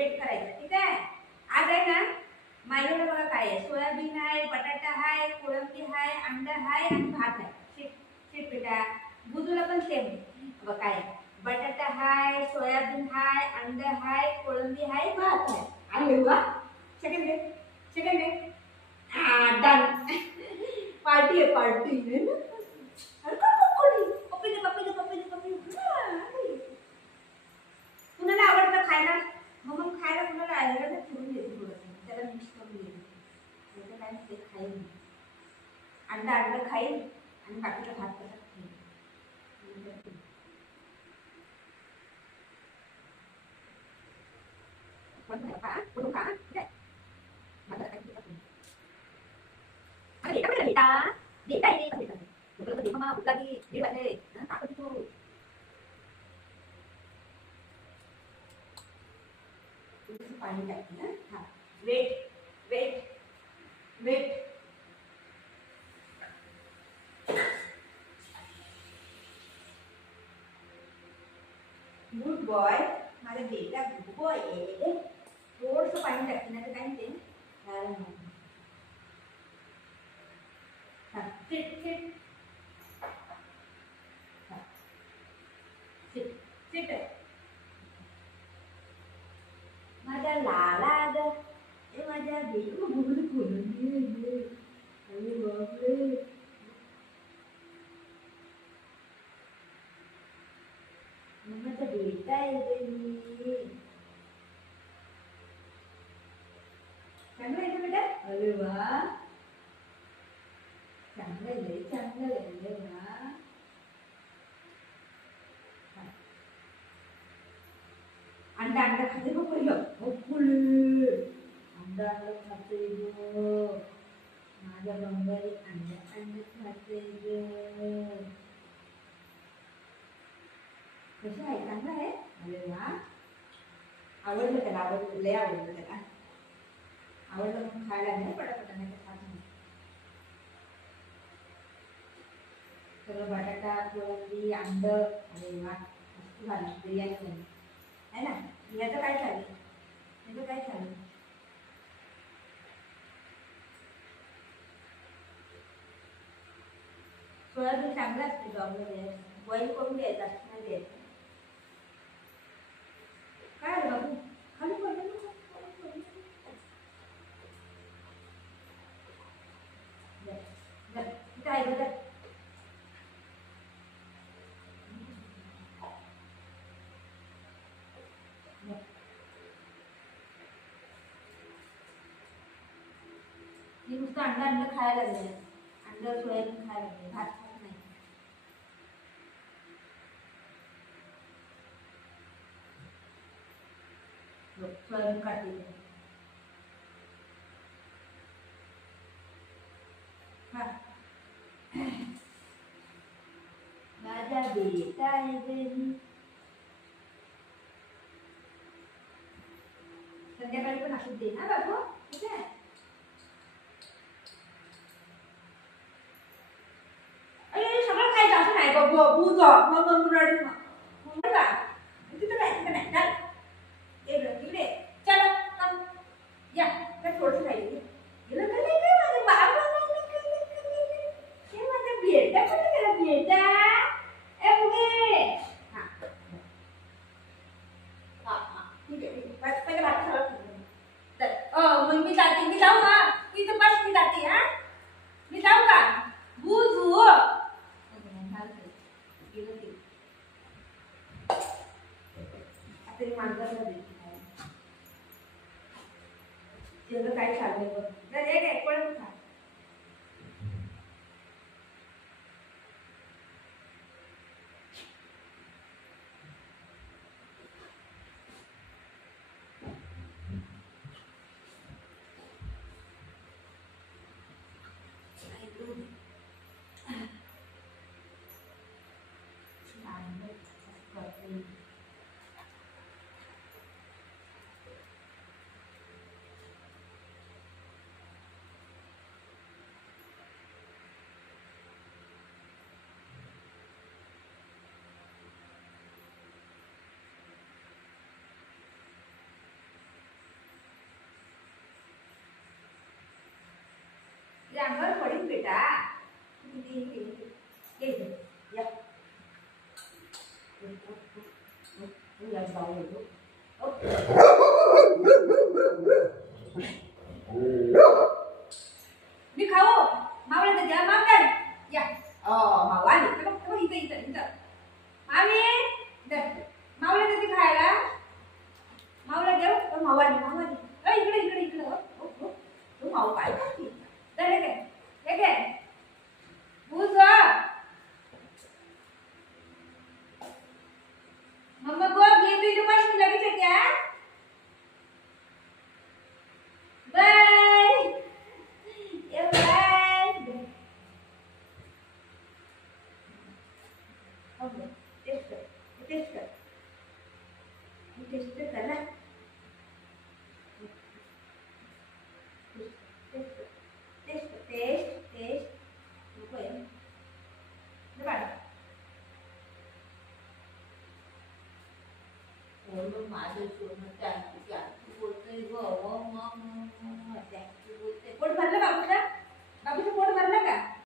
Weight करायचं, ठीक आहे. आज आहे ना माझ्याकडे बघा काय आहे, सोयाबीन आहे, बटाटा आहे, कोळंबी आहे, अंडा आहे आणि भात आहे. शिट बेटा, बुजूला पण सेम बघा काय आहे, बटाटा हाय, सोयाबीन हाय, अंडा हाय, कोळंबी हाय, भात आहे. अरे वा, सेकंड डे डन. पार्टी आहे पार्टी. कुणाला आवडतं खायला, मग खायला कुणाला आवडतं ठेवून देते थोडंसं, त्याला मिक्स करून देते. काय ते खाईल, अंडा खाईल आणि बाकीचा भात कसा खाईल. पाणी टाकते ना. हा, wait wait wait. Good boy, माझा बेटा गुड बॉय आहे. थोडंसं पाणी टाकते ना तर काय ते सिट सिट सिट सिट. माझ्या लाला ग, ए माझ्या बेटा बोलून बोलून. अरे बापरे, माझा बेटा आहे मी. चांगलं आहे का बेटा? अरे वा, चांगलं आहे, चांगलं आहे वा. अंडा खाते बघ पहिलं. अंडा खाते ग माझ्या बंगाली, अंडा खाते ग. कसं आहे, चांगलं आहे. अरे वा, आवडलं त्याला, आवडलं, लय आवडलं त्याला. आवडलं म्हणून खायला नाही, पटापटा नाही खात नाही. सगळं बटाटा, कोळंबी, अंड. अरे वा, मस्त झाली बिर्याणी झाली है ना. याचं काय चालेल, याचं काय चालेल. सोयाबीन चांगलं असते जॉबला द्यायचं, बॉईल करून द्यायचं असतं, नाही द्यायचं. काय रे बाबू, खाली पडलं काय बघ. मी नुसतं अंडा खायला लागले, अंडा सोयाबीन खायला लागले, भात खात नाही. सोयाबीन काढते माझा बेटा आहे बेबी. संध्याकाळी पण असंच दे ना बाबू, ठीक आहे. अरे सगळं खायचं असं नाही बाबू, मग रडत का तिथं नाही चल इकडे चलो कम या, थोडंसं खायचं गेलं काय माझं बाबा. माझा बेटा पण गेला, बेटा ए मुगे. हा हा हा, ठीक आहे ठीक आहे, पहिले भात सगळं मग मी जाते, मी जाऊ का तिथं बस, मी जाते. हा, मी जाऊ का बुजू. तरी माणसाला देते काय चाललंय बघ, पळत खा. मावाली मावाली इकडे इकडे इकडे तू माऊ काय करते तर हे काय भूज मम्मा गो घे तुझी मशीन लगेच येते बाय ये बाय ओके टेस्ट कर टेस्ट कर ना टेस्ट नको आहे बघा माझं सोनं बोलतोय ग